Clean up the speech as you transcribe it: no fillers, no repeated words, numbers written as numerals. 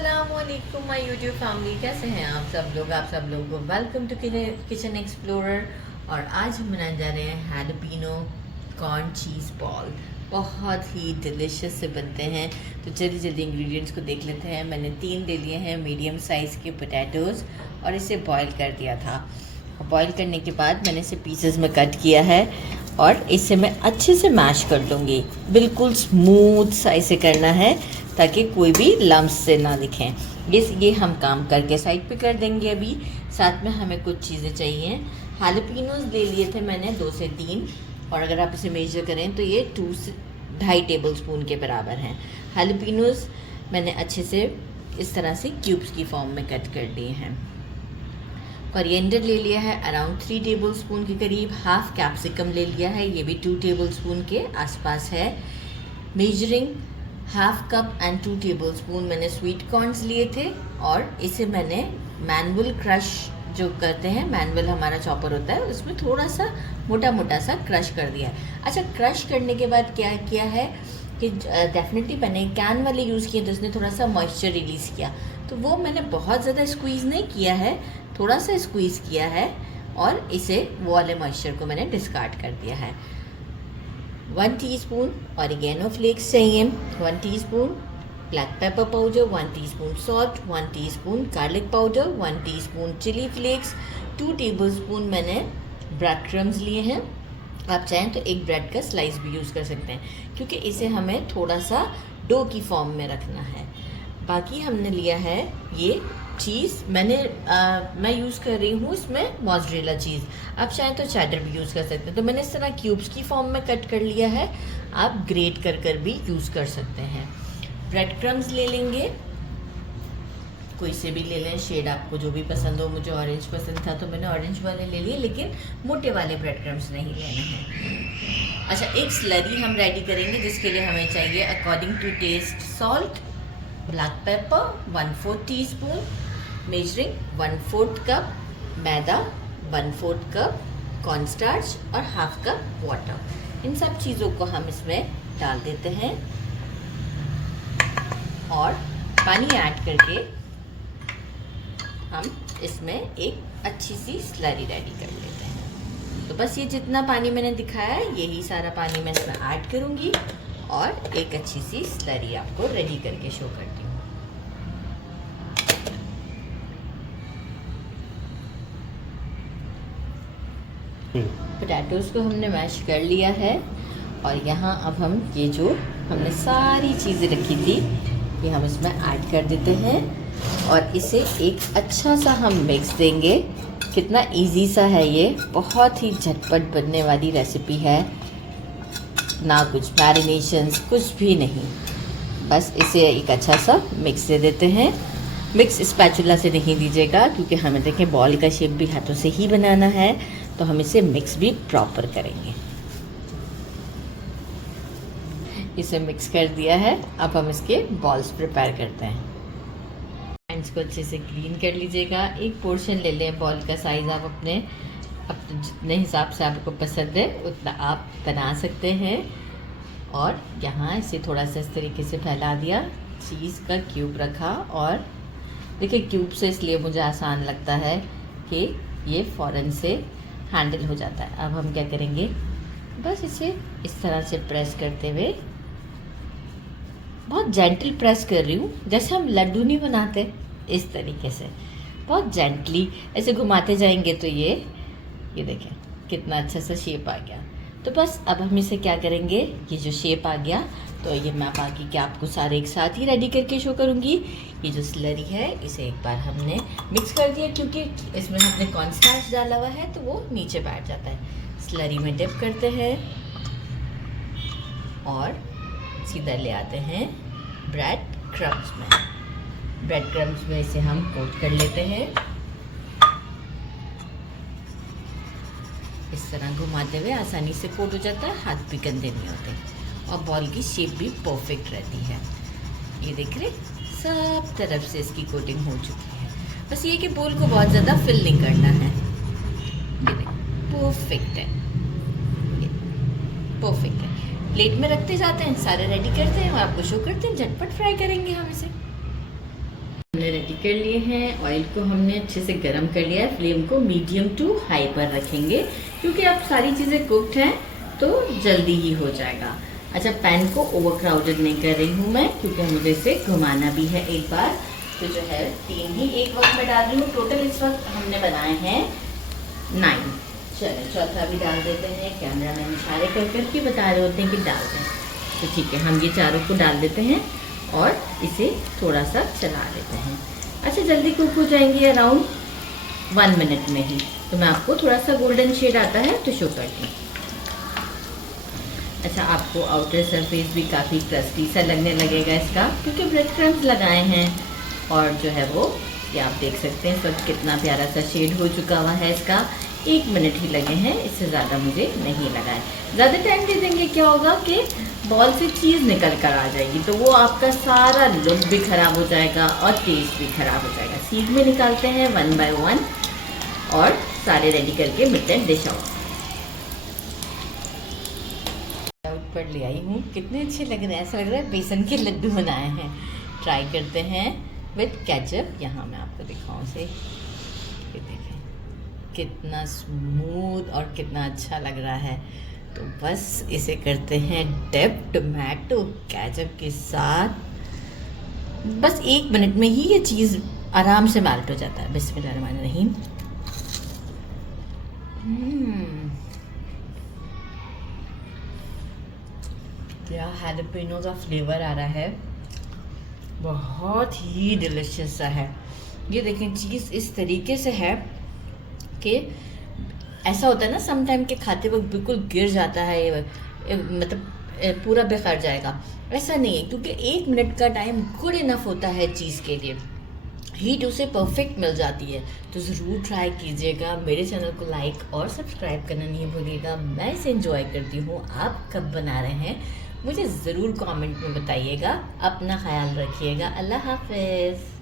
अस्सलामुअलैकुम my YouTube family, कैसे हैं आप सब लोग को वेलकम टू किचन एक्सप्लोरर। और आज हम बनाने जा रहे हैं हैलोपिनो कॉर्न चीज़ बॉल। बहुत ही डिलीशियस से बनते हैं। तो जल्दी इंग्रेडिएंट्स को देख लेते हैं। मैंने 3 ले लिए हैं मीडियम साइज़ के पोटैटोज़ और इसे बॉईल कर दिया था। बॉईल करने के बाद मैंने इसे पीसेस में कट किया है और इसे मैं अच्छे से मैश कर लूँगी। बिल्कुल स्मूथ सा इसे करना है ताकि कोई भी लम्स से ना दिखें। ये हम काम करके साइड पे कर देंगे। अभी साथ में हमें कुछ चीज़ें चाहिए। हैलोपिनोज ले लिए थे मैंने 2 से 3, और अगर आप इसे मेजर करें तो ये 2 से 2.5 टेबल स्पून के बराबर हैं। हैलोपिनोज मैंने अच्छे से इस तरह से क्यूब्स की फॉर्म में कट कर लिए हैं। कोरिएंडर ले लिया है अराउंड 3 टेबल स्पून के करीब। हाफ कैप्सिकम ले लिया है, ये भी 2 टेबल स्पून के आसपास है। Measuring half cup and 2 table spoon मैंने स्वीट कॉर्न्स लिए थे, और इसे मैंने मैनुअल क्रश जो करते हैं, मैनुअल हमारा चॉपर होता है, उसमें थोड़ा सा मोटा सा क्रश कर दिया है। अच्छा, क्रश करने के बाद क्या किया है कि डेफिनेटली मैंने कैन वाले यूज़ किए तो उसने थोड़ा सा मॉइस्चर रिलीज़ किया, तो वो मैंने बहुत ज़्यादा स्क्वीज़ नहीं किया है, थोड़ा सा स्क्वीज़ किया है, और इसे वो वाले मॉइस्चर को मैंने डिस्कार्ड कर दिया है। 1 टीस्पून ऑरिगेनो फ्लेक्स चाहिए, 1 teaspoon black pepper powder, 1 teaspoon salt, 1 teaspoon garlic powder, 1 teaspoon chilli flakes, 2 tablespoon मैंने ब्रेड क्रम्स लिए हैं। आप चाहें तो एक ब्रेड का स्लाइस भी यूज़ कर सकते हैं, क्योंकि इसे हमें थोड़ा सा डो की फॉर्म में रखना है। बाकी हमने लिया है ये चीज़, मैं यूज़ कर रही हूँ इसमें मोज़रेला चीज़। आप चाहें तो चेडर भी यूज़ कर सकते हैं। तो मैंने इस तरह क्यूब्स की फॉर्म में कट कर लिया है। आप ग्रेट कर भी यूज़ कर सकते हैं। ब्रेड क्रम्स ले लेंगे, कोई से भी ले लें, शेड आपको जो भी पसंद हो। मुझे ऑरेंज पसंद था तो मैंने ऑरेंज वाले ले लिए, लेकिन मोटे वाले ब्रेड क्रम्स नहीं लेने हैं। अच्छा, एक स्लरी हम रेडी करेंगे जिसके लिए हमें चाहिए according to taste salt, black pepper 1/4 teaspoon, measuring 1/4 cup मैदा, 1/4 कप कॉर्नस्टार्च और हाफ कप वाटर। इन सब चीज़ों को हम इसमें डाल देते हैं और पानी ऐड करके हम इसमें एक अच्छी सी स्लरी रेडी कर लेते हैं। तो बस ये जितना पानी मैंने दिखाया है, यही सारा पानी मैं इसमें ऐड करूँगी और एक अच्छी सी स्लरी आपको रेडी करके शो करती हूँ। पोटैटोज़ को हमने मैश कर लिया है, और यहाँ अब हम ये जो हमने सारी चीज़ें रखी थी ये हम इसमें ऐड कर देते हैं, और इसे एक अच्छा सा हम मिक्स देंगे। कितना इजी सा है ये, बहुत ही झटपट बनने वाली रेसिपी है। ना कुछ मैरिनेशंस, कुछ भी नहीं, बस इसे एक अच्छा सा मिक्स दे देते हैं। मिक्स स्पैचुला से नहीं दीजिएगा, क्योंकि हमें देखें बॉल का शेप भी हाथों से ही बनाना है, तो हम इसे मिक्स भी प्रॉपर करेंगे। इसे मिक्स कर दिया है, अब हम इसके बॉल्स प्रिपेयर करते हैं। हैंड्स को अच्छे से क्लीन कर लीजिएगा। एक पोर्शन ले लें बॉल का साइज़, आप अपने जितने हिसाब से आपको पसंद है उतना आप बना सकते हैं। और यहाँ इसे थोड़ा सा इस तरीके से फैला दिया, चीज़ का क्यूब रखा, और देखिए क्यूब से इसलिए मुझे आसान लगता है कि ये फ़ौरन से हैंडल हो जाता है। अब हम क्या करेंगे, बस इसे इस तरह से प्रेस करते हुए, बहुत जेंटल प्रेस कर रही हूँ, जैसे हम लड्डू नहीं बनाते, इस तरीके से बहुत जेंटली ऐसे घुमाते जाएंगे तो ये देखें कितना अच्छा सा शेप आ गया। तो बस अब हम इसे क्या करेंगे, ये जो शेप आ गया, तो ये मैं बाकी के आपको सारे एक साथ ही रेडी करके शो करूँगी। ये जो स्लरी है इसे एक बार हमने मिक्स कर दिया, क्योंकि इसमें हमने कॉर्नस्टार्च डाला हुआ है तो वो नीचे बैठ जाता है। स्लरी में डिप करते हैं और सीधा ले आते हैं ब्रेड क्रम्स में। ब्रेड क्रम्स में इसे हम कोट कर लेते हैं, इस तरह घुमाते हुए आसानी से कोट हो जाता है, हाथ भी गंदे नहीं होते, और बॉल की शेप भी परफेक्ट रहती है। ये देख रहे, सब तरफ से इसकी कोटिंग हो चुकी है। बस ये कि बॉल को बहुत ज़्यादा फिल नहीं करना है। ये देख, परफेक्ट है, ये परफेक्ट है। प्लेट में रखते जाते हैं, सारे रेडी करते हैं और आपको शो करते हैं। झटपट फ्राई करेंगे हम इसे। हमने रेडी कर लिए हैं। ऑयल को हमने अच्छे से गर्म कर लिया है। फ्लेम को मीडियम टू हाई पर रखेंगे क्योंकि अब सारी चीज़ें कुक्ड हैं तो जल्दी ही हो जाएगा। अच्छा, पैन को ओवर क्राउडेड नहीं कर रही हूँ मैं क्योंकि मुझे इसे घुमाना भी है एक बार। तो जो है 3 ही एक वक्त में डाल रही हूँ। टोटल इस वक्त हमने बनाए हैं 9। चलें चौथा भी डाल देते हैं। कैमरा मैन इशारे कर करके बता रहे होते हैं कि डाल दें, तो ठीक है हम ये चारों को डाल देते हैं और इसे थोड़ा सा चला लेते हैं। अच्छा, जल्दी कुक हो जाएंगे अराउंड 1 मिनट में ही। तो मैं आपको थोड़ा सा गोल्डन शेड आता है तो शो करती हूँ। अच्छा, आपको आउटर सरफेस भी काफ़ी क्रस्टी सा लगने लगेगा इसका क्योंकि ब्रेड क्रम्स लगाए हैं। और जो है वो ये आप देख सकते हैं इस वक्त कितना प्यारा सा शेड हो चुका हुआ है इसका। 1 मिनट ही लगे हैं, इससे ज़्यादा मुझे नहीं लगा है। ज़्यादा टाइम दे देंगे क्या होगा कि बॉल से चीज़ निकल कर आ जाएगी तो वो आपका सारा लुक भी ख़राब हो जाएगा और टेस्ट भी ख़राब हो जाएगा। सीध में निकालते हैं 1 बाय 1 और सारे रेडी करके मिलते हैं डिश आउट पर ले आई हूँ। कितने अच्छे लग रहे हैं, ऐसा लग रहा है बेसन के लड्डू बनाए हैं। ट्राई करते हैं विद केचप। यहाँ मैं आपको दिखाऊँ से, ये देखें कितना स्मूथ और कितना अच्छा लग रहा है। तो बस इसे करते हैं डिप टोमेटो केचप के साथ। बस 1 मिनट में ही ये चीज़ आराम से मेल्ट हो जाता है। बिस्मिल्लाहिर्रहमानिर्रहीम। क्या हैलोपिनो का फ्लेवर आ रहा है, बहुत ही डिलीशियस सा है। ये देखें चीज़ इस तरीके से है कि ऐसा होता है ना सम टाइम के खाते वक्त बिल्कुल गिर जाता है, मतलब पूरा बेकार जाएगा। ऐसा नहीं है क्योंकि 1 मिनट का टाइम गुड इनफ होता है चीज़ के लिए। हीट उसे परफेक्ट मिल जाती है। तो ज़रूर ट्राई कीजिएगा। मेरे चैनल को लाइक और सब्सक्राइब करना नहीं भूलिएगा। मैं इसे एंजॉय करती हूँ। आप कब बना रहे हैं मुझे ज़रूर कमेंट में बताइएगा। अपना ख्याल रखिएगा। अल्लाह हाफ़िज़।